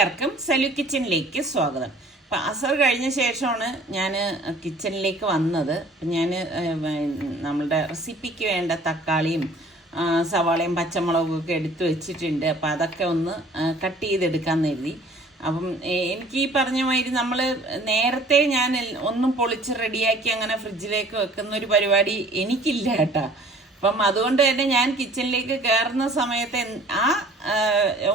എല്ലാവർക്കും സലു കിച്ചണിലേക്ക് സ്വാഗതം. അപ്പം അസർ കഴിഞ്ഞ ശേഷമാണ് ഞാൻ കിച്ചണിലേക്ക് വന്നത്. ഞാൻ നമ്മളുടെ റെസിപ്പിക്ക് വേണ്ട തക്കാളിയും സവാളയും പച്ചമുളകും ഒക്കെ എടുത്തു വെച്ചിട്ടുണ്ട്. അപ്പം അതൊക്കെ ഒന്ന് കട്ട് ചെയ്തെടുക്കാമെന്ന് കരുതി. അപ്പം എനിക്ക് ഈ പറഞ്ഞ മാതിരി നമ്മൾ നേരത്തെ ഞാൻ ഒന്നും പൊളിച്ച് റെഡിയാക്കി അങ്ങനെ ഫ്രിഡ്ജിലേക്ക് വെക്കുന്ന ഒരു പരിപാടി എനിക്കില്ല കേട്ടോ. അപ്പം അതുകൊണ്ട് തന്നെ ഞാൻ കിച്ചണിലേക്ക് കയറുന്ന സമയത്ത് ആ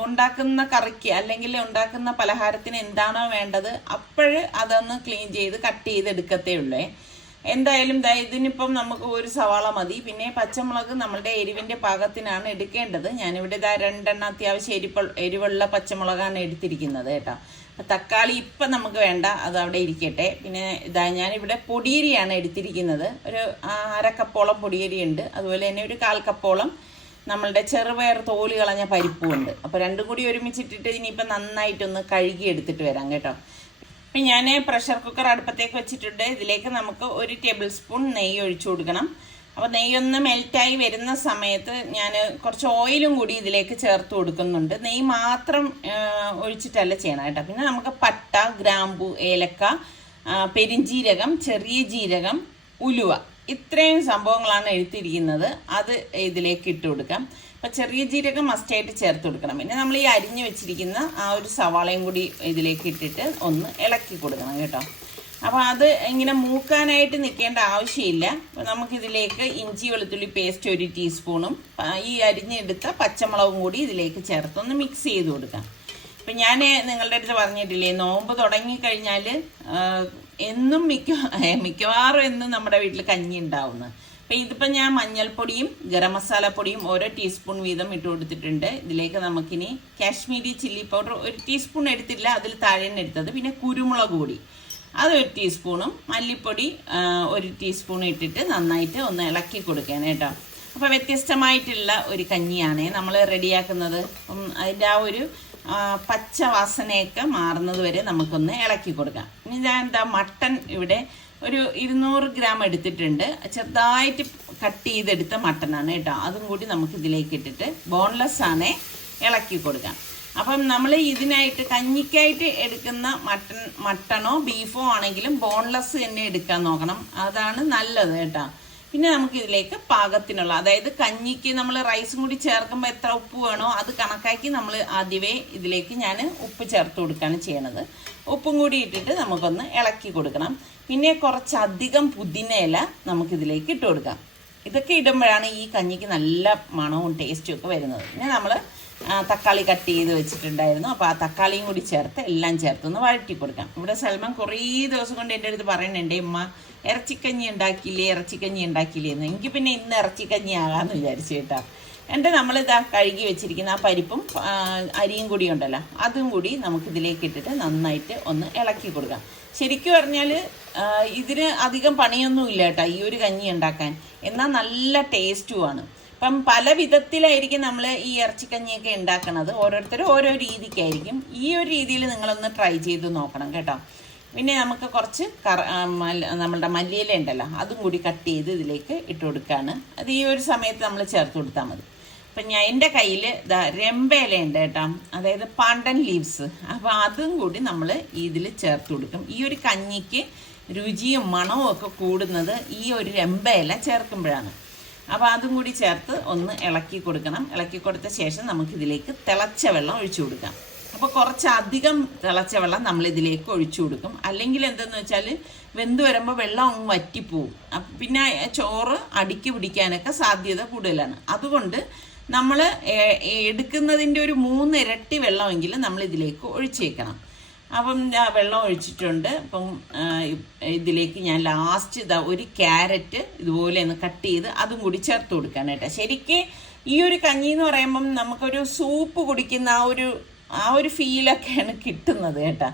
ഉണ്ടാക്കുന്ന കറിക്ക് അല്ലെങ്കിൽ ഉണ്ടാക്കുന്ന പലഹാരത്തിന് എന്താണോ വേണ്ടത് അപ്പോഴ് അതൊന്ന് ക്ലീൻ ചെയ്ത് കട്ട് ചെയ്തെടുക്കത്തേ ഉള്ളേ. എന്തായാലും ഇതിനിപ്പം നമുക്ക് ഒരു സവാള മതി. പിന്നെ പച്ചമുളക് നമ്മളുടെ എരിവിൻ്റെ പാകത്തിനാണ് എടുക്കേണ്ടത്. ഞാനിവിടെ 2 അത്യാവശ്യം എരിവുള്ള പച്ചമുളകാണ് എടുത്തിരിക്കുന്നത് കേട്ടോ. തക്കാളി ഇപ്പം നമുക്ക് വേണ്ട, അത് അവിടെ ഇരിക്കട്ടെ. പിന്നെ ഞാനിവിടെ പൊടിയരിയാണ് എടുത്തിരിക്കുന്നത്. ഒരു 1/2 കപ്പോളം പൊടിയരി ഉണ്ട്. അതുപോലെ തന്നെ ഒരു 1/4 കപ്പോളം നമ്മളുടെ ചെറുപയർ തോല് കളഞ്ഞ പരിപ്പുമുണ്ട്. അപ്പോൾ രണ്ടും കൂടി ഒരുമിച്ചിട്ടിട്ട് ഇനിയിപ്പം നന്നായിട്ടൊന്ന് കഴുകി എടുത്തിട്ട് വരാം കേട്ടോ. അപ്പം ഞാൻ പ്രഷർ കുക്കർ അടുപ്പത്തേക്ക് വെച്ചിട്ടുണ്ട്. ഇതിലേക്ക് നമുക്ക് 1 ടേബിൾ സ്പൂൺ നെയ്യ് ഒഴിച്ചു കൊടുക്കണം. അപ്പോൾ നെയ്യൊന്ന് മെൽറ്റായി വരുന്ന സമയത്ത് ഞാൻ കുറച്ച് ഓയിലും കൂടി ഇതിലേക്ക് ചേർത്ത് കൊടുക്കുന്നുണ്ട്. നെയ്യ് മാത്രം ഒഴിച്ചിട്ടല്ല ചെയ്യണം കേട്ടോ. പിന്നെ നമുക്ക് പട്ട, ഗ്രാമ്പു, ഏലക്ക, പെരിഞ്ജീരകം, ചെറിയ ജീരകം, ഉലുവ, ഇത്രയും സംഭവങ്ങളാണ് എടുത്തിരിക്കുന്നത്. അത് ഇതിലേക്ക് ഇട്ട് കൊടുക്കാം. അപ്പം ചെറിയ ജീരകം മസ്റ്റായിട്ട് ചേർത്ത് കൊടുക്കണം. പിന്നെ നമ്മൾ ഈ അരിഞ്ഞു വെച്ചിരിക്കുന്ന ആ ഒരു സവാളയും കൂടി ഇതിലേക്ക് ഇട്ടിട്ട് ഒന്ന് ഇളക്കി കൊടുക്കണം കേട്ടോ. അപ്പോൾ അത് ഇങ്ങനെ മൂക്കാനായിട്ട് നിൽക്കേണ്ട ആവശ്യമില്ല. അപ്പോൾ നമുക്കിതിലേക്ക് ഇഞ്ചി വെളുത്തുള്ളി പേസ്റ്റ് 1 ടീസ്പൂണും ഈ അരിഞ്ഞെടുത്ത പച്ചമുളകും കൂടി ഇതിലേക്ക് ചേർത്ത് ഒന്ന് മിക്സ് ചെയ്ത് കൊടുക്കാം. ഇപ്പം ഞാൻ നിങ്ങളുടെ അടുത്ത് പറഞ്ഞിട്ടില്ലേ, നോമ്പ് തുടങ്ങിക്കഴിഞ്ഞാൽ എന്നും മിക്കവാറും എന്നും നമ്മുടെ വീട്ടിൽ കഞ്ഞി ഉണ്ടാവുന്നത്. അപ്പം ഇതിപ്പോൾ ഞാൻ മഞ്ഞൾപ്പൊടിയും ഗരം മസാലപ്പൊടിയും ഓരോ ടീസ്പൂൺ വീതം ഇട്ട് കൊടുത്തിട്ടുണ്ട്. ഇതിലേക്ക് നമുക്കിനി കാശ്മീരി ചില്ലി പൗഡർ 1 ടീസ്പൂൺ എടുത്തില്ല, അതിൽ താഴെയാണ് എടുത്തത്. പിന്നെ കുരുമുളക് പൊടി അത് 1 ടീസ്പൂണും മല്ലിപ്പൊടി 1 ടീസ്പൂൺ ഇട്ടിട്ട് നന്നായിട്ട് ഒന്ന് ഇളക്കി കൊടുക്കാൻ കേട്ടോ. അപ്പോൾ വ്യത്യസ്തമായിട്ടുള്ള ഒരു കഞ്ഞിയാണ് നമ്മൾ റെഡിയാക്കുന്നത്. അപ്പം അതിൻ്റെ ആ ഒരു പച്ച വാസനയൊക്കെ മാറുന്നത് വരെ നമുക്കൊന്ന് ഇളക്കി കൊടുക്കാം. ഇനി ഞാൻ മട്ടൺ ഇവിടെ ഒരു 200 ഗ്രാം എടുത്തിട്ടുണ്ട്. ചെറുതായിട്ട് കട്ട് ചെയ്തെടുത്ത മട്ടനാണ് കേട്ടോ. അതും കൂടി നമുക്ക് ഇതിലേക്ക് ഇട്ടിട്ട് ബോൺലെസ് ആണ് ഇളക്കി കൊടുക്കാം. അപ്പം നമ്മൾ ഇതിനായിട്ട് കഞ്ഞിക്കായിട്ട് എടുക്കുന്ന മട്ടണോ ബീഫോ ആണെങ്കിലും ബോൺലെസ് തന്നെ എടുക്കാൻ നോക്കണം, അതാണ് നല്ലത് കേട്ടോ. പിന്നെ നമുക്ക് ഇതിലേക്ക് പാകത്തിനുള്ള, അതായത് കഞ്ഞിക്ക് നമ്മൾ റൈസും കൂടി ചേർക്കുമ്പോൾ എത്ര ഉപ്പ് വേണോ അത് കണക്കാക്കി നമ്മൾ ആദ്യമേ ഇതിലേക്ക് ഞാൻ ഉപ്പ് ചേർത്ത് കൊടുക്കുകയാണ് ചെയ്യണത്. ഉപ്പും കൂടി ഇട്ടിട്ട് നമുക്കൊന്ന് ഇളക്കി കൊടുക്കണം. പിന്നെ കുറച്ചധികം പുതിന ഇല നമുക്കിതിലേക്ക് ഇട്ട് കൊടുക്കാം. ഇതൊക്കെ ഇടുമ്പോഴാണ് ഈ കഞ്ഞിക്ക് നല്ല മണവും ടേസ്റ്റും ഒക്കെ വരുന്നത്. പിന്നെ നമ്മൾ തക്കാളി കട്ട് ചെയ്ത് വെച്ചിട്ടുണ്ടായിരുന്നു. അപ്പോൾ ആ തക്കാളിയും കൂടി ചേർത്ത് എല്ലാം ചേർത്തൊന്ന് വഴറ്റി കൊടുക്കാം. ഇവിടെ സൽമാൻ കുറേ ദിവസം കൊണ്ട് എൻ്റെ അടുത്ത് പറയുന്നുണ്ട്, ഉമ്മ ഇറച്ചിക്കഞ്ഞി ഉണ്ടാക്കിയില്ലേ എന്ന്. എനിക്ക് പിന്നെ ഇന്ന് ഇറച്ചിക്കഞ്ഞി ആകാമെന്ന് വിചാരിച്ചു കേട്ടോ. എന്നിട്ട് നമ്മളിതാ കഴുകി വെച്ചിരിക്കുന്ന ആ പരിപ്പും അരിയും കൂടി ഉണ്ടല്ലോ, അതും കൂടി നമുക്കിതിലേക്ക് ഇട്ടിട്ട് നന്നായിട്ട് ഒന്ന് ഇളക്കി കൊടുക്കാം. ശരിക്കും പറഞ്ഞാൽ ഇതിന് അധികം പണിയൊന്നുമില്ല കേട്ടോ ഈ ഒരു കഞ്ഞി ഉണ്ടാക്കാൻ, എന്നാൽ നല്ല ടേസ്റ്റുമാണ്. അപ്പം പല വിധത്തിലായിരിക്കും നമ്മൾ ഈ ഇറച്ചിക്കഞ്ഞിയൊക്കെ ഉണ്ടാക്കുന്നത്, ഓരോരുത്തരും ഓരോ രീതിക്കായിരിക്കും. ഈ ഒരു രീതിയിൽ നിങ്ങളൊന്ന് ട്രൈ ചെയ്ത് നോക്കണം കേട്ടോ. പിന്നെ നമുക്ക് കുറച്ച് നമ്മളുടെ മല്ലിയില ഉണ്ടല്ലോ, അതും കൂടി കട്ട് ചെയ്ത് ഇതിലേക്ക് ഇട്ട് കൊടുക്കുകയാണ്. അത് ഈ ഒരു സമയത്ത് നമ്മൾ ചേർത്ത് കൊടുത്താൽ മതി. അപ്പം എൻ്റെ കയ്യിൽ രമ്പയില ഉണ്ട് കേട്ടോ, അതായത് പാണ്ടൻ ലീവ്സ്. അപ്പോൾ അതും കൂടി നമ്മൾ ഇതിൽ ചേർത്ത് കൊടുക്കും. ഈ ഒരു കഞ്ഞിക്ക് രുചിയും മണവും ഒക്കെ കൂടുന്നത് ഈ ഒരു രമ്പയില ചേർക്കുമ്പോഴാണ്. അപ്പോൾ അതും കൂടി ചേർത്ത് ഒന്ന് ഇളക്കി കൊടുക്കണം. ഇളക്കി കൊടുത്ത ശേഷം നമുക്കിതിലേക്ക് തിളച്ച വെള്ളം ഒഴിച്ചു കൊടുക്കാം. അപ്പോൾ കുറച്ചധികം തിളച്ച വെള്ളം നമ്മളിതിലേക്ക് ഒഴിച്ചു കൊടുക്കും. അല്ലെങ്കിൽ എന്തെന്ന് വെച്ചാൽ വെന്ത് വരുമ്പോൾ വെള്ളം അങ്ങ് വറ്റിപ്പോവും. പിന്നെ ചോറ് അടുക്കി പിടിക്കാനൊക്കെ സാധ്യത കൂടുതലാണ്. അതുകൊണ്ട് നമ്മൾ എടുക്കുന്നതിൻ്റെ ഒരു 3 ഇരട്ടി വെള്ളമെങ്കിലും നമ്മളിതിലേക്ക് ഒഴിച്ചേക്കണം. അപ്പം വെള്ളം ഒഴിച്ചിട്ടുണ്ട്. അപ്പം ഇതിലേക്ക് ഞാൻ ലാസ്റ്റ് 1 ക്യാരറ്റ് ഇതുപോലെ ഒന്ന് കട്ട് ചെയ്ത് അതും കൂടി ചേർത്ത് കൊടുക്കാനായിട്ട്. ശരിക്കും ഈ ഒരു കഞ്ഞി എന്ന് പറയുമ്പം നമുക്കൊരു സൂപ്പ് കുടിക്കുന്ന ആ ഒരു ഫീലൊക്കെയാണ് കിട്ടുന്നത് കേട്ടോ.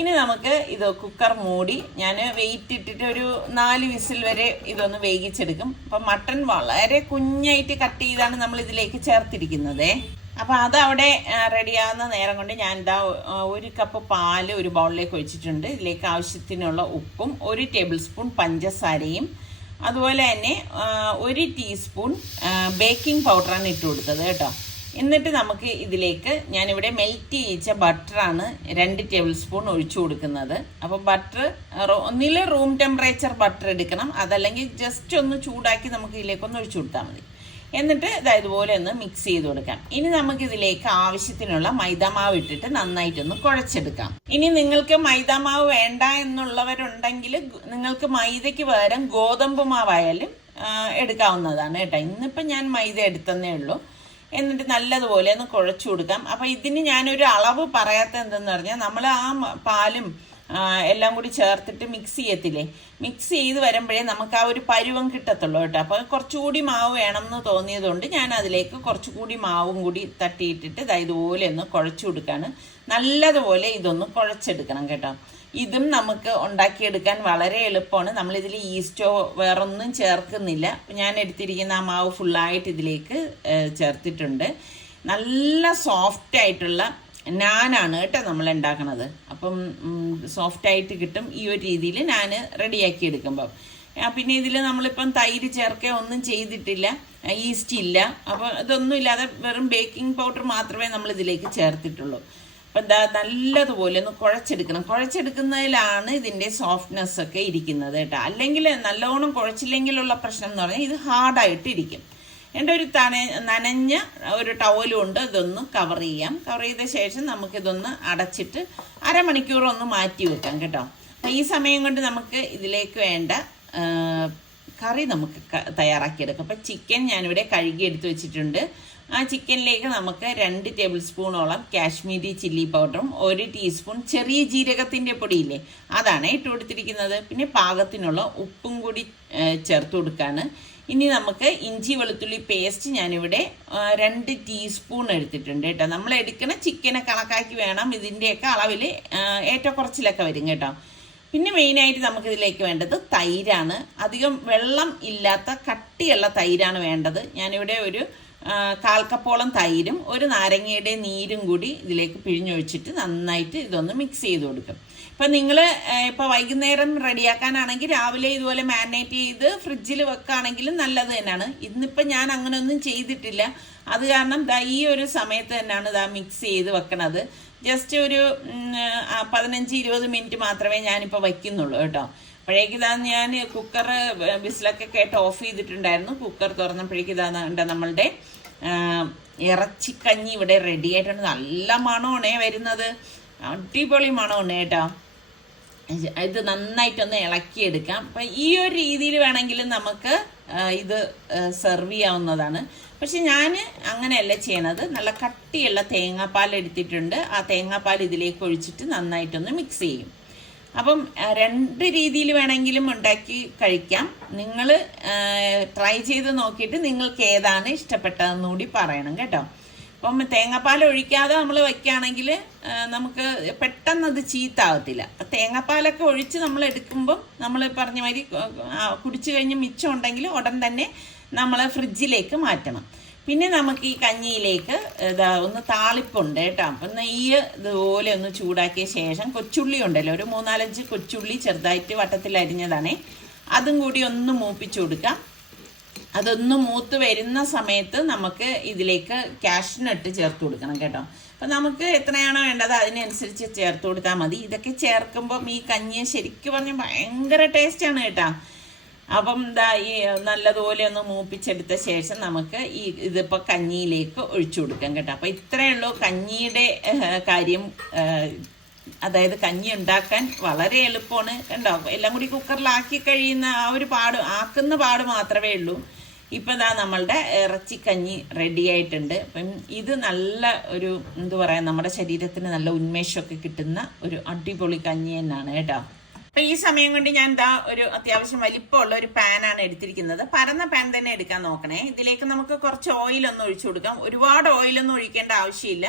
ഇനി നമുക്ക് ഇത് കുക്കർ മൂടി ഞാൻ വെയിറ്റ് ഇട്ടിട്ട് ഒരു 4 വിസിൽ വരെ ഇതൊന്ന് വേവിച്ചെടുക്കും. അപ്പം മട്ടൺ വളരെ കുഞ്ഞായിട്ട് കട്ട് ചെയ്താണ് നമ്മൾ ഇതിലേക്ക് ചേർത്തിരിക്കുന്നത്. അപ്പോൾ അതവിടെ റെഡിയാകുന്ന നേരം കൊണ്ട് ഞാൻ 1 കപ്പ് പാല് ഒരു ബൗളിലേക്ക് ഒഴിച്ചിട്ടുണ്ട്. ഇതിലേക്ക് ആവശ്യത്തിനുള്ള ഉപ്പും 1 ടേബിൾ സ്പൂൺ പഞ്ചസാരയും അതുപോലെ തന്നെ 1 ടീസ്പൂൺ ബേക്കിംഗ് പൗഡറാണ് ഇട്ട് കൊടുത്തത് കേട്ടോ. എന്നിട്ട് നമുക്ക് ഇതിലേക്ക് ഞാനിവിടെ മെൽറ്റ് ചെയ്യിച്ച ബട്ടറാണ് 2 ടേബിൾ സ്പൂൺ ഒഴിച്ചു കൊടുക്കുന്നത്. അപ്പോൾ ബട്ടർ ഒന്നിൽ റൂം ടെമ്പറേച്ചർ ബട്ടർ എടുക്കണം, അതല്ലെങ്കിൽ ജസ്റ്റ് ഒന്ന് ചൂടാക്കി നമുക്ക് ഇതിലേക്കൊന്ന് ഒഴിച്ചു കൊടുത്താൽ മതി. എന്നിട്ട് ഇതുപോലെ ഒന്ന് മിക്സ് ചെയ്ത് കൊടുക്കാം. ഇനി നമുക്ക് ഇതിലേക്ക് ആവശ്യത്തിനുള്ള മൈദാമാവ് ഇട്ടിട്ട് നന്നായിട്ടൊന്ന് കുഴച്ചെടുക്കാം. ഇനി നിങ്ങൾക്ക് മൈദാമാവ് വേണ്ട എന്നുള്ളവരുണ്ടെങ്കിൽ നിങ്ങൾക്ക് മൈദയ്ക്ക് പകരം ഗോതമ്പ് മാവായാലും എടുക്കാവുന്നതാണ് കേട്ടോ. ഇന്നിപ്പോൾ ഞാൻ മൈദ എടുത്തന്നേ ഉള്ളൂ. എന്നിട്ട് നല്ലതുപോലെ ഒന്ന് കുഴച്ചു കൊടുക്കാം. അപ്പം ഇതിന് ഞാനൊരു അളവ് പറയാത്ത എന്തെന്ന് പറഞ്ഞാൽ നമ്മൾ ആ പാലും എല്ലാം കൂടി ചേർത്തിട്ട് മിക്സ് ചെയ്യത്തില്ലേ, മിക്സ് ചെയ്ത് വരുമ്പോഴേ നമുക്ക് ആ ഒരു പരുവം കിട്ടത്തുള്ളൂ കേട്ടോ. അപ്പോൾ കുറച്ചുകൂടി മാവ് വേണം എന്ന് തോന്നിയതുകൊണ്ട് ഞാൻ അതിലേക്ക് കുറച്ചുകൂടി മാവും കൂടി തട്ടിയിട്ടിട്ട് ഇതുപോലെ ഒന്ന് കുഴച്ചു കൊടുക്കാണ്. നല്ലതുപോലെ ഇതൊന്ന് കുഴച്ചെടുക്കണം കേട്ടോ. ഇതും നമുക്ക് ഉണ്ടാക്കിയെടുക്കാൻ വളരെ എളുപ്പമാണ്. നമ്മളിതിൽ ഈസ്റ്റോ വേറൊന്നും ചേർക്കുന്നില്ല. ഞാൻ എടുത്തിരിക്കുന്ന ആ മാവ് ഫുള്ളായിട്ട് ഇതിലേക്ക് ചേർത്തിട്ടുണ്ട്. നല്ല സോഫ്റ്റ് ആയിട്ടുള്ള നാനാണ് കേട്ടോ നമ്മൾ ഉണ്ടാക്കണത്. അപ്പം സോഫ്റ്റായിട്ട് കിട്ടും ഈ ഒരു രീതിയിൽ ഞാൻ റെഡിയാക്കി എടുക്കുമ്പം. പിന്നെ ഇതിൽ നമ്മളിപ്പം തൈര് ചേർക്കുക ഒന്നും ചെയ്തിട്ടില്ല, ഈസ്റ്റ് ഇല്ല. അപ്പോൾ ഇതൊന്നും ഇല്ലാതെ വെറും ബേക്കിംഗ് പൗഡർ മാത്രമേ നമ്മൾ ഇതിലേക്ക് ചേർത്തിട്ടുള്ളൂ. അപ്പം നല്ലതുപോലെ ഒന്ന് കുഴച്ചെടുക്കണം. കുഴച്ചെടുക്കുന്നതിലാണ് ഇതിൻ്റെ സോഫ്റ്റ്നെസ് ഒക്കെ ഇരിക്കുന്നത് കേട്ടോ. അല്ലെങ്കിൽ നല്ലോണം കുഴച്ചില്ലെങ്കിലുള്ള പ്രശ്നം എന്ന് പറഞ്ഞാൽ ഇത് ഹാർഡായിട്ട് ഇരിക്കും. എൻ്റെ ഒരു നനഞ്ഞ ഒരു ടവലും ഉണ്ട്, ഇതൊന്ന് കവർ ചെയ്യാം. കവർ ചെയ്ത ശേഷം നമുക്കിതൊന്ന് അടച്ചിട്ട് അരമണിക്കൂർ ഒന്ന് മാറ്റി വെക്കാം കേട്ടോ. ഈ സമയം കൊണ്ട് നമുക്ക് ഇതിലേക്ക് വേണ്ട കറി നമുക്ക് തയ്യാറാക്കിയെടുക്കാം. അപ്പം ചിക്കൻ ഞാനിവിടെ കഴുകി എടുത്ത് വെച്ചിട്ടുണ്ട്. ആ ചിക്കനിലേക്ക് നമുക്ക് 2 ടേബിൾ സ്പൂണോളം കാശ്മീരി ചില്ലി പൗഡറും 1 ടീസ്പൂൺ ചെറിയ ജീരകത്തിൻ്റെ പൊടിയില്ലേ അതാണ് ഇട്ട് കൊടുത്തിരിക്കുന്നത്. പിന്നെ പാകത്തിനുള്ള ഉപ്പും കൂടി ചേർത്ത് കൊടുക്കുകയാണ്. ഇനി നമുക്ക് ഇഞ്ചി വെളുത്തുള്ളി പേസ്റ്റ് ഞാനിവിടെ 2 ടീസ്പൂൺ എടുത്തിട്ടുണ്ട് കേട്ടോ. നമ്മൾ എടുക്കുന്ന ചിക്കനെ കണക്കാക്കി വേണം ഇതിൻ്റെയൊക്കെ അളവിൽ ഏറ്റക്കുറച്ചിലൊക്കെ വരും കേട്ടോ. പിന്നെ മെയിനായിട്ട് നമുക്കിതിലേക്ക് വേണ്ടത് തൈരാണ്. അധികം വെള്ളം ഇല്ലാത്ത കട്ടിയുള്ള തൈരാണ് വേണ്ടത്. ഞാനിവിടെ ഒരു 1/4 കപ്പോളം തൈരും 1 നാരങ്ങയുടെ നീരും കൂടി ഇതിലേക്ക് പിഴിഞ്ഞൊഴിച്ചിട്ട് നന്നായിട്ട് ഇതൊന്ന് മിക്സ് ചെയ്ത് കൊടുക്കും. ഇപ്പം നിങ്ങൾ ഇപ്പോൾ വൈകുന്നേരം റെഡിയാക്കാനാണെങ്കിൽ രാവിലെ ഇതുപോലെ മാരിനേറ്റ് ചെയ്ത് ഫ്രിഡ്ജിൽ വെക്കുകയാണെങ്കിലും നല്ലത് തന്നെയാണ്. ഇന്നിപ്പം ഞാൻ അങ്ങനെയൊന്നും ചെയ്തിട്ടില്ല. അത് കാരണം ഈ ഒരു സമയത്ത് തന്നെയാണ് മിക്സ് ചെയ്ത് വെക്കണത്. ജസ്റ്റ് ഒരു 15-20 മിനിറ്റ് മാത്രമേ ഞാനിപ്പോൾ വയ്ക്കുന്നുള്ളൂ കേട്ടോ. അപ്പോഴേക്ക് ഞാൻ കുക്കർ വിസിലൊക്കെ കേട്ട് ഓഫ് ചെയ്തിട്ടുണ്ടായിരുന്നു. കുക്കർ തുറന്നപ്പോഴേക്ക് നമ്മളുടെ ഇറച്ചിക്കഞ്ഞി ഇവിടെ റെഡി ആയിട്ടുണ്ട്. നല്ല മണമാണേ വരുന്നത്, അടിപൊളി മണമാണ് കേട്ടോ. ഇത് നന്നായിട്ടൊന്ന് ഇളക്കിയെടുക്കാം. അപ്പം ഈ ഒരു രീതിയിൽ വേണമെങ്കിലും നമുക്ക് ഇത് സെർവ് ചെയ്യാവുന്നതാണ്. പക്ഷെ ഞാൻ അങ്ങനെയല്ല ചെയ്യണത്. നല്ല കട്ടിയുള്ള തേങ്ങാപ്പാൽ എടുത്തിട്ടുണ്ട്. ആ തേങ്ങാപ്പാൽ ഇതിലേക്ക് ഒഴിച്ചിട്ട് നന്നായിട്ടൊന്ന് മിക്സ് ചെയ്യും. അപ്പം 2 രീതിയിൽ വേണമെങ്കിലും ഉണ്ടാക്കി കഴിക്കാം. നിങ്ങൾ ട്രൈ ചെയ്ത് നോക്കിയിട്ട് നിങ്ങൾക്ക് ഏതാണ് ഇഷ്ടപ്പെട്ടതെന്ന് കൂടി പറയണം കേട്ടോ. അപ്പം തേങ്ങാപ്പാൽ ഒഴിക്കാതെ നമ്മൾ വയ്ക്കുകയാണെങ്കിൽ നമുക്ക് പെട്ടെന്നത് ചീത്താകത്തില്ല. തേങ്ങാപ്പാലൊക്കെ ഒഴിച്ച് നമ്മൾ എടുക്കുമ്പം നമ്മൾ പറഞ്ഞ മാതിരി കുടിച്ചു കഴിഞ്ഞ് മിച്ചം ഉണ്ടെങ്കിൽ ഉടൻ തന്നെ നമ്മൾ ഫ്രിഡ്ജിലേക്ക് മാറ്റണം. പിന്നെ നമുക്ക് ഈ കഞ്ഞിയിലേക്ക് ഒന്ന് താളിപ്പുണ്ട് കേട്ടോ. അപ്പം നെയ്യ് ഇതുപോലെ ഒന്ന് ചൂടാക്കിയ ശേഷം കൊച്ചുള്ളി ഉണ്ടല്ലോ, ഒരു 3-4 കൊച്ചുള്ളി ചെറുതായിട്ട് വട്ടത്തിൽ അരിഞ്ഞതാണേ, അതും കൂടി ഒന്ന് മൂപ്പിച്ചു കൊടുക്കാം. അതൊന്ന് മൂത്ത് വരുന്ന സമയത്ത് നമുക്ക് ഇതിലേക്ക് കാഷ്നട്ട് ചേർത്ത് കൊടുക്കണം കേട്ടോ. അപ്പം നമുക്ക് എത്രയാണോ വേണ്ടത് അതിനനുസരിച്ച് ചേർത്ത് കൊടുത്താൽ മതി. ഇതൊക്കെ ചേർക്കുമ്പം ഈ കഞ്ഞി ശരിക്കും പറഞ്ഞാൽ ഭയങ്കര ടേസ്റ്റാണ് കേട്ടോ. അപ്പം ഈ നല്ലതുപോലെ ഒന്ന് മൂപ്പിച്ചെടുത്ത ശേഷം നമുക്ക് ഇതിപ്പോൾ കഞ്ഞിയിലേക്ക് ഒഴിച്ചു കൊടുക്കാം കേട്ടോ. അപ്പം ഇത്രയേ ഉള്ളൂ കഞ്ഞിയുടെ കാര്യം. അതായത് കഞ്ഞി ഉണ്ടാക്കാൻ വളരെ എളുപ്പമാണ് കണ്ടോ. എല്ലാം കൂടി കുക്കറിലാക്കി കഴിയുന്ന ആ ഒരു ആക്കുന്ന പാട് മാത്രമേ ഉള്ളൂ. ഇപ്പം നമ്മളുടെ ഇറച്ചിക്കഞ്ഞി റെഡി ആയിട്ടുണ്ട്. അപ്പം ഇത് നല്ല ഒരു എന്താ പറയുക, നമ്മുടെ ശരീരത്തിന് നല്ല ഉന്മേഷമൊക്കെ കിട്ടുന്ന ഒരു അടിപൊളി കഞ്ഞി തന്നെയാണ് കേട്ടോ. അപ്പം ഈ സമയം കൊണ്ട് ഞാൻ ഒരു അത്യാവശ്യം വലിപ്പമുള്ള ഒരു പാനാണ് എടുത്തിരിക്കുന്നത്. പരന്ന പാൻ തന്നെ എടുക്കാൻ നോക്കണേ. ഇതിലേക്ക് നമുക്ക് കുറച്ച് ഓയിലൊന്നും ഒഴിച്ചു കൊടുക്കാം. ഒരുപാട് ഓയിലൊന്നും ഒഴിക്കേണ്ട ആവശ്യമില്ല.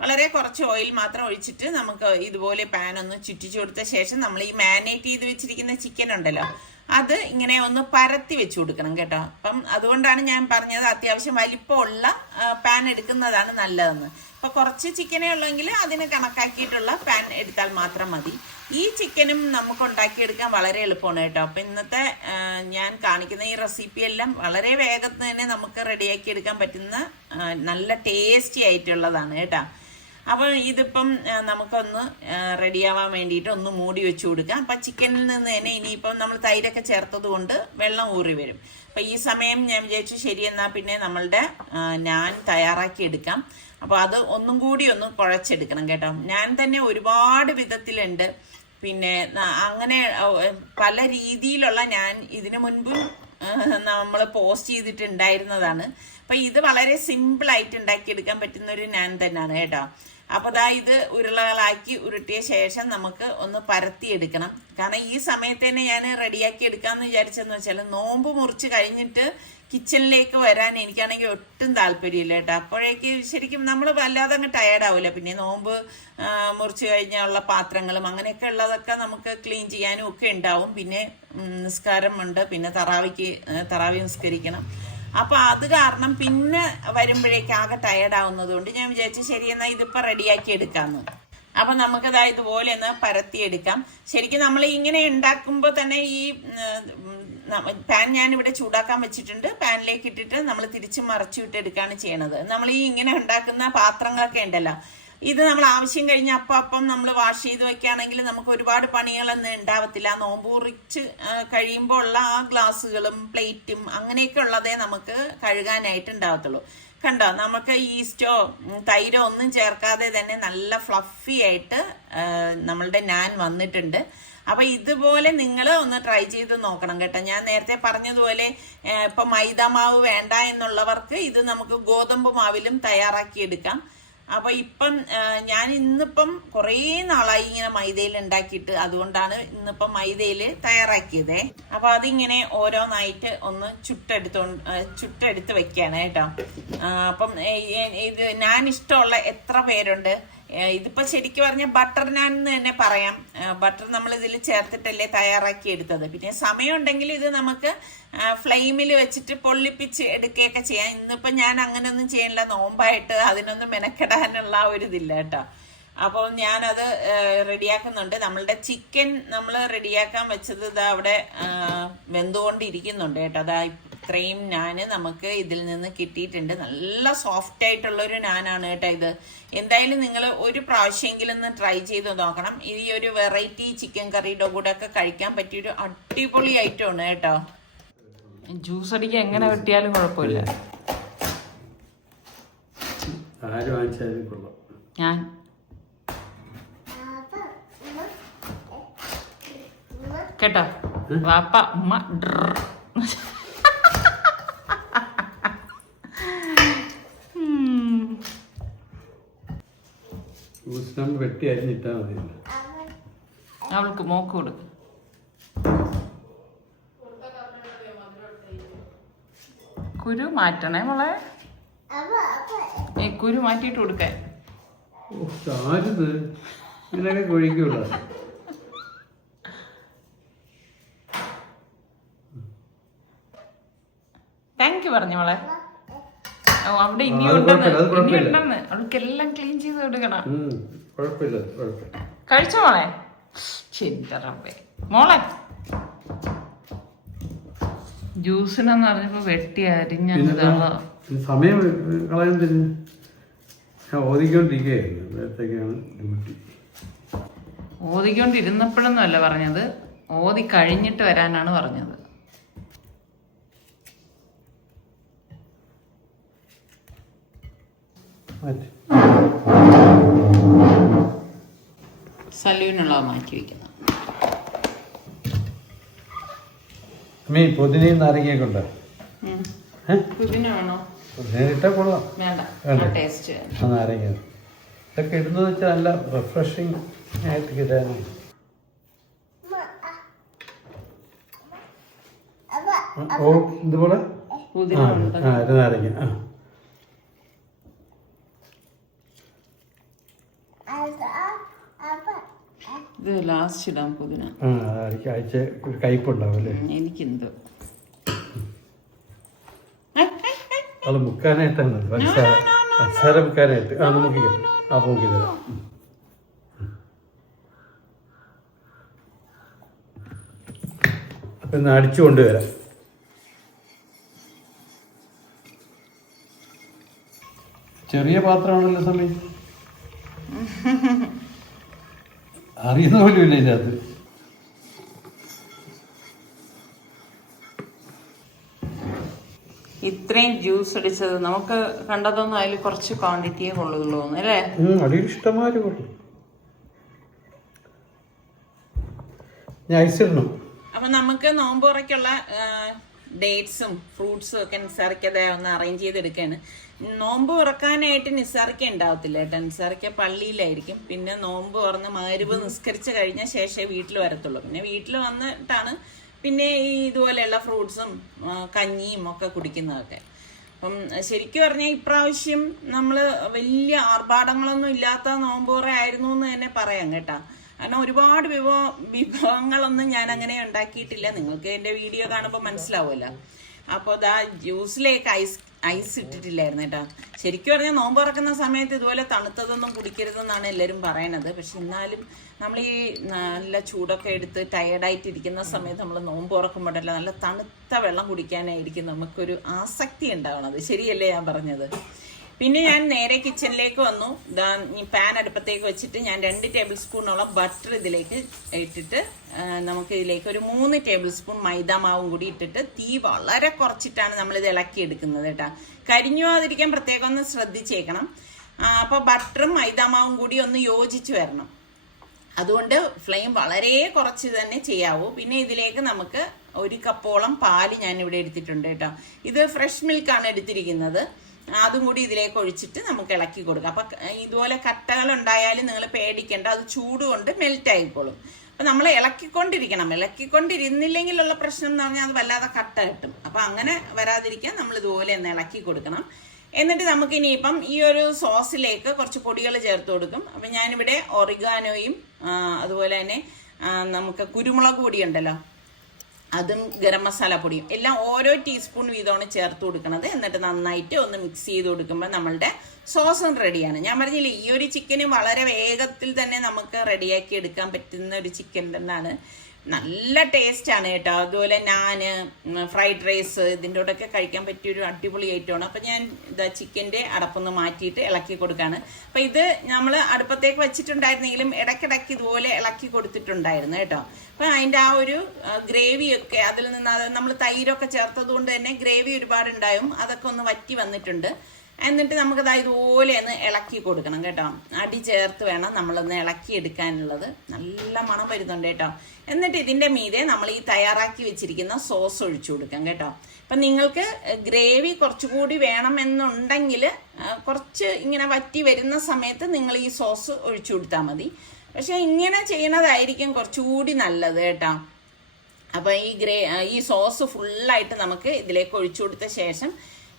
വളരെ കുറച്ച് ഓയിൽ മാത്രം ഒഴിച്ചിട്ട് നമുക്ക് ഇതുപോലെ പാൻ ഒന്ന് ചുറ്റിച്ചു കൊടുത്ത ശേഷം നമ്മൾ ഈ മാരിനേറ്റ് ചെയ്ത് വെച്ചിരിക്കുന്ന ചിക്കൻ ഉണ്ടല്ലോ അത് ഇങ്ങനെ ഒന്ന് പരത്തി വെച്ച് കൊടുക്കണം കേട്ടോ. അപ്പം അതുകൊണ്ടാണ് ഞാൻ പറഞ്ഞത് അത്യാവശ്യം വലിപ്പമുള്ള പാൻ എടുക്കുന്നതാണ് നല്ലതെന്ന്. ഇപ്പൊ കുറച്ച് ചിക്കനേ ഉള്ളെങ്കിൽ അതിന് കണക്കാക്കിയിട്ടുള്ള പാൻ എടുത്താൽ മാത്രം മതി. ഈ ചിക്കനും നമുക്ക് ഉണ്ടാക്കിയെടുക്കാൻ വളരെ എളുപ്പമാണ് കേട്ടോ. അപ്പൊ ഇന്നത്തെ ഞാൻ കാണിക്കുന്ന ഈ റെസിപ്പി എല്ലാം വളരെ വേഗത്തിൽ തന്നെ നമുക്ക് റെഡിയാക്കി എടുക്കാൻ പറ്റുന്ന നല്ല ടേസ്റ്റി ആയിട്ടുള്ളതാണ് കേട്ടോ. അപ്പോൾ ഇതിപ്പം നമുക്കൊന്ന് റെഡിയാവാൻ വേണ്ടിയിട്ട് ഒന്ന് മൂടി വെച്ച് കൊടുക്കാം. അപ്പം ചിക്കനിൽ നിന്ന് തന്നെ ഇനിയിപ്പം നമ്മൾ തൈരൊക്കെ ചേർത്തത് കൊണ്ട് വെള്ളം ഊറി വരും. അപ്പം ഈ സമയം ഞാൻ വിചാരിച്ചു ശരി എന്നാൽ പിന്നെ നമ്മളുടെ നാൻ തയ്യാറാക്കി എടുക്കാം. അപ്പോൾ അത് ഒന്നും കൂടി ഒന്ന് കുഴച്ചെടുക്കണം കേട്ടോ. ഞാൻ തന്നെ ഒരുപാട് വിധത്തിലുണ്ട്. പിന്നെ അങ്ങനെ പല രീതിയിലുള്ള ഞാൻ ഇതിനു മുൻപും നമ്മൾ പോസ്റ്റ് ചെയ്തിട്ടുണ്ടായിരുന്നതാണ്. അപ്പം ഇത് വളരെ സിമ്പിളായിട്ട് ഉണ്ടാക്കിയെടുക്കാൻ പറ്റുന്ന ഒരു നാൻ തന്നെയാണ് കേട്ടോ. അപ്പോൾ ദാ ഇത് ഉരുളകളാക്കി ഉരുട്ടിയ ശേഷം നമുക്ക് ഒന്ന് പരത്തിയെടുക്കണം. കാരണം ഈ സമയത്ത് തന്നെ ഞാൻ റെഡിയാക്കി എടുക്കാമെന്ന് വിചാരിച്ചെന്ന് വെച്ചാൽ നോമ്പ് മുറിച്ച് കഴിഞ്ഞിട്ട് കിച്ചണിലേക്ക് വരാൻ എനിക്കാണെങ്കിൽ ഒട്ടും താല്പര്യമില്ല കേട്ടോ. അപ്പോഴേക്ക് ശരിക്കും നമ്മൾ വല്ലാതെ അങ്ങ് ടയേർഡാവില്ല. പിന്നെ നോമ്പ് മുറിച്ച് കഴിഞ്ഞുള്ള പാത്രങ്ങളും അങ്ങനെയൊക്കെ ഉള്ളതൊക്കെ നമുക്ക് ക്ലീൻ ചെയ്യാനും ഒക്കെ ഉണ്ടാവും. പിന്നെ നിസ്കാരമുണ്ട്, പിന്നെ തറാവി നിസ്കരിക്കണം. അപ്പൊ അത് കാരണം പിന്നെ വരുമ്പോഴേക്ക് ആകെ ടയേർഡാവുന്നത് കൊണ്ട് ഞാൻ വിചാരിച്ചു ശരി എന്നാൽ ഇതിപ്പോ റെഡിയാക്കി എടുക്കാന്ന്. അപ്പൊ നമുക്കതാ ഇതുപോലെ ഒന്ന് പരത്തിയെടുക്കാം. ശരിക്കും നമ്മൾ ഇങ്ങനെ ഉണ്ടാക്കുമ്പോൾ തന്നെ ഈ പാൻ ഞാനിവിടെ ചൂടാക്കാൻ വെച്ചിട്ടുണ്ട്. പാനിലേക്ക് ഇട്ടിട്ട് നമ്മൾ തിരിച്ച് മറിച്ചു വിട്ടെടുക്കുകയാണ് ചെയ്യണത്. നമ്മൾ ഈ ഇങ്ങനെ ഉണ്ടാക്കുന്ന പാത്രങ്ങളൊക്കെ ഉണ്ടല്ലോ, ഇത് നമ്മൾ ആവശ്യം കഴിഞ്ഞ അപ്പം നമ്മൾ വാഷ് ചെയ്ത് വെക്കുകയാണെങ്കിൽ നമുക്ക് ഒരുപാട് പണികളൊന്നും ഉണ്ടാവത്തില്ല. നോമ്പ് കുറിച്ച് കഴിയുമ്പോൾ ഉള്ള ആ ഗ്ലാസ്സുകളും പ്ലേറ്റും അങ്ങനെയൊക്കെ ഉള്ളതേ നമുക്ക് കഴുകാനായിട്ട് ഉണ്ടാവത്തുള്ളൂ. കണ്ടോ, നമുക്ക് ഈസ്റ്റോ തൈരോ ഒന്നും ചേർക്കാതെ തന്നെ നല്ല ഫ്ലഫി ആയിട്ട് നമ്മളുടെ നാൻ വന്നിട്ടുണ്ട്. അപ്പൊ ഇതുപോലെ നിങ്ങൾ ഒന്ന് ട്രൈ ചെയ്ത് നോക്കണം കേട്ടോ. ഞാൻ നേരത്തെ പറഞ്ഞതുപോലെ ഇപ്പൊ മൈദാമാവ് വേണ്ട എന്നുള്ളവർക്ക് ഇത് നമുക്ക് ഗോതമ്പ് മാവിലും തയ്യാറാക്കി എടുക്കാം. അപ്പൊ ഇപ്പം ഞാൻ ഇന്നിപ്പം കുറേ നാളായി ഇങ്ങനെ മൈദയിൽ ഉണ്ടാക്കിയിട്ട്, അതുകൊണ്ടാണ് ഇന്നിപ്പം തയ്യാറാക്കിയതേ. അപ്പൊ അതിങ്ങനെ ഓരോന്നായിട്ട് ഒന്ന് ചുട്ടെടുത്ത് വെക്കാണ് കേട്ടോ. അപ്പം ഇത് ഞാൻ ഇഷ്ടമുള്ള എത്ര പേരുണ്ട്. ഇതിപ്പോ ശരിക്കും പറഞ്ഞ ബട്ടർ നാൻ എന്ന് തന്നെ പറയാം. ബട്ടർ നമ്മൾ ഇതിൽ ചേർത്തിട്ടല്ലേ തയ്യാറാക്കി എടുത്തത്. പിന്നെ സമയം ഉണ്ടെങ്കിൽ ഇത് നമുക്ക് ഫ്ലെയിമിൽ വെച്ചിട്ട് പൊള്ളിപ്പിച്ച് എടുക്കുകയൊക്കെ ചെയ്യാം. ഇന്നിപ്പോ ഞാൻ അങ്ങനെയൊന്നും ചെയ്യണില്ല, നോമ്പായിട്ട് അതിനൊന്നും മെനക്കെടാനുള്ള ഒരു ഇതില്ല കേട്ടോ. അപ്പോൾ ഞാനത് റെഡിയാക്കുന്നുണ്ട്. നമ്മളുടെ ചിക്കൻ നമ്മൾ റെഡിയാക്കാൻ വെച്ചത് ഇതാ അവിടെ വെന്തുകൊണ്ടിരിക്കുന്നുണ്ട് കേട്ടോ. അതാ ഇത്രയും നാന് നമുക്ക് ഇതിൽ നിന്ന് കിട്ടിയിട്ടുണ്ട്. നല്ല സോഫ്റ്റ് ആയിട്ടുള്ളൊരു നാനാണ് കേട്ടോ ഇത്. എന്തായാലും നിങ്ങൾ ഒരു പ്രാവശ്യമെങ്കിലും ഒന്ന് ട്രൈ ചെയ്ത് നോക്കണം. ഈ ഒരു വെറൈറ്റി ചിക്കൻ കറിയുടെ കൂടെ ഒക്കെ കഴിക്കാൻ പറ്റിയൊരു അടിപൊളി ഐറ്റമാണ് കേട്ടോ. ജ്യൂസ് അടിക്കാൻ എങ്ങനെ കിട്ടിയാലും കുഴപ്പമില്ല. ഞാൻ കേട്ടോ വാപ്പ ഉമ്മ വെട്ടി അരിഞ്ഞിട്ടാ മതി. അവൾക്ക് മോക്ക് കൊടുക്കും. കുരു മാറ്റണേ മോളെ, കുരു മാറ്റിയിട്ട് കൊടുക്കാൻ. ഇങ്ങനെയൊക്കെ കൊഴിക്കൂല. താങ്ക് യു പറഞ്ഞു മോളെ. ഓ അവിടെ ഇനി ഉണ്ടെന്ന് അവൾക്കെല്ലാം ക്ലീൻ ചെയ്ത് കൊടുക്കണം. കഴിച്ചോ മോളെ? ശരി മോളെ, ജ്യൂസിനെന്ന് പറഞ്ഞപ്പോ വെട്ടി അരിഞ്ഞ സമയം കളയുന്നതിന് ഞാൻ ഓതിക്കൊണ്ടിരിക്കുകയായിരുന്നു. ഓതിക്കൊണ്ടിരുന്നപ്പോഴൊന്നും അല്ല പറഞ്ഞത്, ഓതി കഴിഞ്ഞിട്ട് വരാനാണ് പറഞ്ഞത്. സലൂനുള്ളത് മാറ്റി വെക്കുന്നത്. പുതിനയും നാരങ്ങയൊക്കെ ഉണ്ടോ? പുതിന വേണോ? ഇട്ടാ കൊള്ളാം. വേണ്ട, ടേസ്റ്റ് നാരങ്ങ ഇതൊക്കെ ഇടുന്നത് വെച്ചാൽ നല്ല റിഫ്രഷിങ് ആയിട്ട് കിട്ടാനാണ്. ഓ ഇതുപോലെ നാരങ്ങ. ഇത് ലാസ്റ്റ് ഇടാം പുതിന. അയച്ച ഒരു കയ്പുണ്ടാവും അല്ലേ? എനിക്കെന്തോ അത് മുക്കാനായിട്ടാണ് പഞ്ചസാര മുക്കാനായിട്ട്. നമുക്ക് പോക്കി തരാം. അപ്പൊ ഇന്ന് അടിച്ചു കൊണ്ടുവരാം. ചെറിയ പാത്രമാണല്ലോ സമയം. അറിയുന്ന പോലുമില്ല ഇതിനകത്ത്. ഇത്രയും ജ്യൂസ് അടിച്ചത് നമുക്ക് കണ്ടതൊന്നും അതിൽ കുറച്ച് ക്വാണ്ടിറ്റിയേ കൊള്ളുള്ളൂ അല്ലേ? അടിയിൽ ഇഷ്ടമാര് കൊള്ളു. ഞാൻ ഐസ് ഇടണം. അപ്പൊ നമുക്ക് നോമ്പുറയ്ക്കുള്ള ഡേറ്റ്സും ഫ്രൂട്ട്സും ഒക്കെ നിസാറിക്കത് ഒന്ന് അറേഞ്ച് ചെയ്തെടുക്കാണ്. നോമ്പ് തുറക്കാനായിട്ട് നിസാറിക്ക ഉണ്ടാവത്തില്ല കേട്ടോ. നിസാറിക്ക പള്ളിയിലായിരിക്കും. പിന്നെ നോമ്പ് തുറന്ന് മഗ്‌രിബ് നിസ്കരിച്ച് കഴിഞ്ഞ ശേഷമേ വീട്ടിൽ വരത്തുള്ളൂ. പിന്നെ വീട്ടിൽ വന്നിട്ടാണ് പിന്നെ ഈ ഇതുപോലെയുള്ള ഫ്രൂട്ട്സും കഞ്ഞിയും ഒക്കെ കുടിക്കുന്നതൊക്കെ. അപ്പം ശരിക്കും പറഞ്ഞാൽ ഇപ്രാവശ്യം നമ്മൾ വലിയ ആർഭാടങ്ങളൊന്നും ഇല്ലാത്ത നോമ്പുറ ആയിരുന്നു എന്ന് തന്നെ പറയാം കേട്ടോ. കാരണം ഒരുപാട് വിഭവങ്ങളൊന്നും ഞാൻ അങ്ങനെ ഉണ്ടാക്കിയിട്ടില്ല. നിങ്ങൾക്ക് എൻ്റെ വീഡിയോ കാണുമ്പോൾ മനസ്സിലാവുമല്ലോ. അപ്പോൾ അതാ ജ്യൂസിലേക്ക് ഐസ് ഇട്ടിട്ടില്ലായിരുന്നു കേട്ടോ. ശരിക്കും പറഞ്ഞാൽ നോമ്പ് തുറക്കുന്ന സമയത്ത് ഇതുപോലെ തണുത്തതൊന്നും കുടിക്കരുതെന്നാണ് എല്ലാവരും പറയണത്. പക്ഷെ എന്നാലും നമ്മൾ ഈ നല്ല ചൂടൊക്കെ എടുത്ത് ടയേർഡായിട്ട് ഇരിക്കുന്ന സമയത്ത് നമ്മൾ നോമ്പ് തുറക്കുമ്പോഴല്ല നല്ല തണുത്ത വെള്ളം കുടിക്കാനായിരിക്കും നമുക്കൊരു ആസക്തി ഉണ്ടാവണത്. ശരിയല്ലേ ഞാൻ പറഞ്ഞത്? പിന്നെ ഞാൻ നേരെ കിച്ചണിലേക്ക് വന്നു. ഈ പാൻ അടുപ്പത്തേക്ക് വെച്ചിട്ട് ഞാൻ 2 ടേബിൾ സ്പൂണോളം ബട്ടർ ഇതിലേക്ക് ഇട്ടിട്ട് നമുക്ക് ഇതിലേക്ക് ഒരു 3 ടേബിൾ സ്പൂൺ മൈദാമാവും കൂടി ഇട്ടിട്ട് തീ വളരെ കുറച്ചിട്ടാണ് നമ്മളിത് ഇളക്കി എടുക്കുന്നത് കേട്ടോ. കരിഞ്ഞു പോകാതിരിക്കാൻ പ്രത്യേകം ഒന്ന് ശ്രദ്ധിച്ചേക്കണം. അപ്പോൾ ബട്ടറും മൈദാമാവും കൂടി ഒന്ന് യോജിച്ച് വരണം. അതുകൊണ്ട് ഫ്ലെയിം വളരെ കുറച്ച് തന്നെ ചെയ്യാവൂ. പിന്നെ ഇതിലേക്ക് നമുക്ക് 1 കപ്പോളം പാല് ഞാനിവിടെ എടുത്തിട്ടുണ്ട് കേട്ടോ. ഇത് ഫ്രഷ് മിൽക്കാണ് എടുത്തിരിക്കുന്നത്. അതും കൂടി ഇതിലേക്ക് ഒഴിച്ചിട്ട് നമുക്ക് ഇളക്കി കൊടുക്കാം. അപ്പം ഇതുപോലെ കട്ടകൾ ഉണ്ടായാലും നിങ്ങൾ പേടിക്കേണ്ട, അത് ചൂട് കൊണ്ട് മെൽറ്റ് ആയിക്കോളും. അപ്പം നമ്മൾ ഇളക്കിക്കൊണ്ടിരിക്കണം. ഇളക്കിക്കൊണ്ടിരുന്നില്ലെങ്കിലുള്ള പ്രശ്നം എന്ന് പറഞ്ഞാൽ അത് വല്ലാതെ കട്ട കിട്ടും. അപ്പം അങ്ങനെ വരാതിരിക്കാൻ നമ്മൾ ഇതുപോലെ ഒന്ന് ഇളക്കി കൊടുക്കണം. എന്നിട്ട് നമുക്ക് ഇനിയിപ്പം ഈ ഒരു സോസിലേക്ക് കുറച്ച് പൊടികൾ ചേർത്ത് കൊടുക്കും. അപ്പം ഞാനിവിടെ ഒറിഗാനോയും അതുപോലെ തന്നെ നമുക്ക് കുരുമുളക് പൊടി ഉണ്ടല്ലോ, അതും ഗരം മസാല പൊടിയും എല്ലാം ഓരോ ടീസ്പൂൺ വീതമാണ് ചേർത്ത് കൊടുക്കുന്നത്. എന്നിട്ട് നന്നായിട്ട് ഒന്ന് മിക്സ് ചെയ്ത് കൊടുക്കുമ്പോൾ നമ്മളുടെ സോസും റെഡിയാണ്. ഞാൻ പറഞ്ഞില്ലേ, ഈ ഒരു ചിക്കന് വളരെ വേഗത്തിൽ തന്നെ നമുക്ക് റെഡിയാക്കി എടുക്കാൻ പറ്റുന്ന ഒരു ചിക്കൻ തന്നെയാണ്. നല്ല ടേസ്റ്റാണ് കേട്ടോ. അതുപോലെ നാന്, ഫ്രൈഡ് റൈസ് ഇതിൻ്റെ കൂടെയൊക്കെ കഴിക്കാൻ പറ്റിയൊരു അടിപൊളി ഐറ്റമാണ്. അപ്പം ഞാൻ ഇതാ ചിക്കൻ്റെ അടപ്പൊന്ന് മാറ്റിയിട്ട് ഇളക്കി കൊടുക്കുകയാണ്. അപ്പം ഇത് നമ്മൾ അടുപ്പത്തേക്ക് വെച്ചിട്ടുണ്ടായിരുന്നെങ്കിലും ഇടയ്ക്കിടയ്ക്ക് ഇതുപോലെ ഇളക്കി കൊടുത്തിട്ടുണ്ടായിരുന്നു കേട്ടോ. അപ്പം അതിൻ്റെ ആ ഒരു ഗ്രേവിയൊക്കെ അതിൽ നിന്ന് നമ്മൾ തൈരൊക്കെ ചേർത്തത് കൊണ്ട് തന്നെ ഗ്രേവി ഒരുപാടുണ്ടായും. അതൊക്കെ ഒന്ന് വറ്റി വന്നിട്ടുണ്ട്. എന്നിട്ട് നമുക്കത് ഇതുപോലെ ഒന്ന് ഇളക്കി കൊടുക്കണം കേട്ടോ. അടി ചേർത്ത് വേണം നമ്മളൊന്ന് ഇളക്കി എടുക്കാനുള്ളത്. നല്ല മണം വരുന്നുണ്ട് കേട്ടോ. എന്നിട്ട് ഇതിൻ്റെ മീതെ നമ്മൾ ഈ തയ്യാറാക്കി വെച്ചിരിക്കുന്ന സോസ് ഒഴിച്ചു കൊടുക്കാം കേട്ടോ. അപ്പം നിങ്ങൾക്ക് ഗ്രേവി കുറച്ചുകൂടി വേണമെന്നുണ്ടെങ്കിൽ കുറച്ച് ഇങ്ങനെ വറ്റി വരുന്ന സമയത്ത് നിങ്ങൾ ഈ സോസ് ഒഴിച്ചു കൊടുത്താൽ മതി. പക്ഷെ ഇങ്ങനെ ചെയ്യണതായിരിക്കും കുറച്ചുകൂടി നല്ലത് കേട്ടോ. അപ്പം ഈ സോസ് ഫുള്ളായിട്ട് നമുക്ക് ഇതിലേക്ക് ഒഴിച്ചു കൊടുത്ത ശേഷം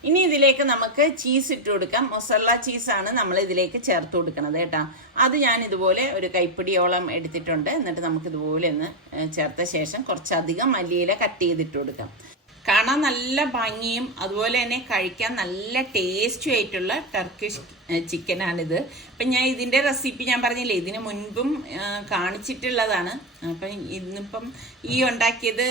ഇനി ഇതിലേക്ക് നമുക്ക് ചീസ് ഇട്ട് കൊടുക്കാം. മൊസറല്ല ചീസാണ് നമ്മൾ ഇതിലേക്ക് ചേർത്ത് കൊടുക്കുന്നത് കേട്ടോ. അത് ഞാൻ ഇതുപോലെ ഒരു കൈപ്പിടിയോളം എടുത്തിട്ടുണ്ട്. എന്നിട്ട് നമുക്ക് ഇതുപോലെ ഒന്ന് ചേർത്ത ശേഷം കുറച്ചധികം മല്ലിയില കട്ട് ചെയ്തിട്ട് കൊടുക്കാം. കാണാൻ നല്ല ഭംഗിയും അതുപോലെ തന്നെ കഴിക്കാൻ നല്ല ടേസ്റ്റും ആയിട്ടുള്ള ടർക്കിഷ് ചിക്കനാണിത്. അപ്പം ഞാൻ ഇതിൻ്റെ റെസിപ്പി ഞാൻ പറഞ്ഞില്ലേ, ഇതിന് മുൻപും കാണിച്ചിട്ടുള്ളതാണ്. അപ്പം ഇന്നിപ്പം ഈ ഉണ്ടാക്കിയത്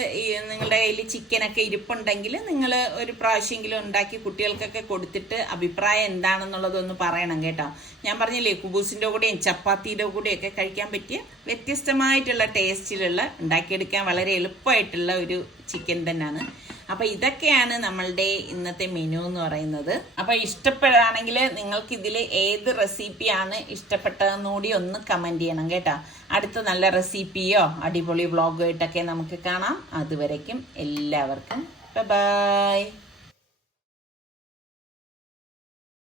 നിങ്ങളുടെ കയ്യിൽ ചിക്കനൊക്കെ ഇരിപ്പുണ്ടെങ്കിൽ നിങ്ങൾ ഒരു പ്രാവശ്യമെങ്കിലും ഉണ്ടാക്കി കുട്ടികൾക്കൊക്കെ കൊടുത്തിട്ട് അഭിപ്രായം എന്താണെന്നുള്ളതൊന്ന് പറയണം കേട്ടോ. ഞാൻ പറഞ്ഞില്ലേ, കുബൂസിൻ്റെ കൂടെയും ചപ്പാത്തിയുടെ കൂടെയൊക്കെ കഴിക്കാൻ പറ്റിയ വ്യത്യസ്തമായിട്ടുള്ള ടേസ്റ്റിലുള്ള ഉണ്ടാക്കിയെടുക്കാൻ വളരെ എളുപ്പമായിട്ടുള്ള ഒരു ചിക്കൻ തന്നെയാണ്. അപ്പം ഇതൊക്കെയാണ് നമ്മളുടെ ഇന്നത്തെ മെനു എന്ന് പറയുന്നത്. അപ്പം ഇഷ്ടപ്പെടുകയാണെങ്കിൽ നിങ്ങൾക്ക് ഇതിൽ ഏത് റെസിപ്പിയാണ് ഇഷ്ടപ്പെട്ടതെന്നുകൂടി ഒന്ന് കമൻറ്റ് ചെയ്യണം കേട്ടോ. അടുത്ത നല്ല റെസിപ്പിയോ അടിപൊളി വ്ളോഗോ ആയിട്ടൊക്കെ നമുക്ക് കാണാം. അതുവരയ്ക്കും എല്ലാവർക്കും ബൈ.